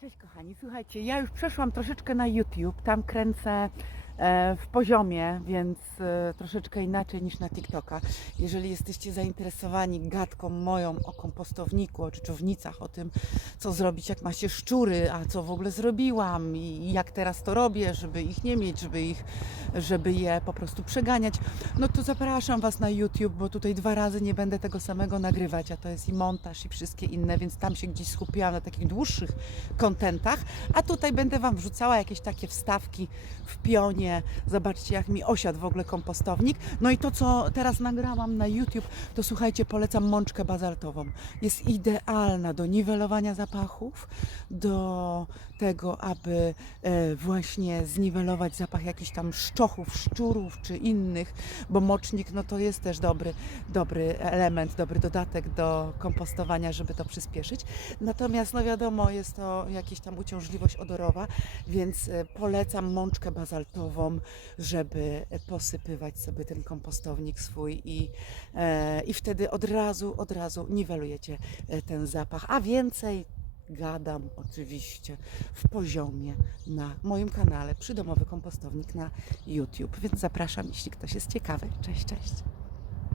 Cześć kochani, słuchajcie, ja już przeszłam troszeczkę na YouTube, tam kręcę w poziomie, więc e, troszeczkę inaczej niż na TikToka. Jeżeli jesteście zainteresowani gadką moją o kompostowniku, o czyczownicach, o tym, co zrobić, jak ma się szczury, a co w ogóle zrobiłam i jak teraz to robię, żeby ich nie mieć, żeby, ich, żeby je po prostu przeganiać, no to zapraszam Was na YouTube, bo tutaj dwa razy nie będę tego samego nagrywać, a to jest i montaż i wszystkie inne, więc tam się gdzieś skupiłam na takich dłuższych kontentach, a tutaj będę Wam wrzucała jakieś takie wstawki w pionie. Zobaczcie, jak mi osiadł w ogóle kompostownik. No i to, co teraz nagrałam na YouTube, to słuchajcie, polecam mączkę bazaltową. Jest idealna do niwelowania zapachów, do tego, aby e, właśnie zniwelować zapach jakichś tam szczochów, szczurów czy innych, bo mocznik no to jest też dobry, dobry element, dobry dodatek do kompostowania, żeby to przyspieszyć. Natomiast no wiadomo, jest to jakaś tam uciążliwość odorowa, więc e, polecam mączkę bazaltową, żeby e, posypywać sobie ten kompostownik swój i, e, i wtedy od razu, od razu niwelujecie e, ten zapach. A więcej gadam oczywiście w poziomie na moim kanale Przydomowy Kompostownik na YouTube, więc zapraszam, jeśli ktoś jest ciekawy. Cześć, cześć.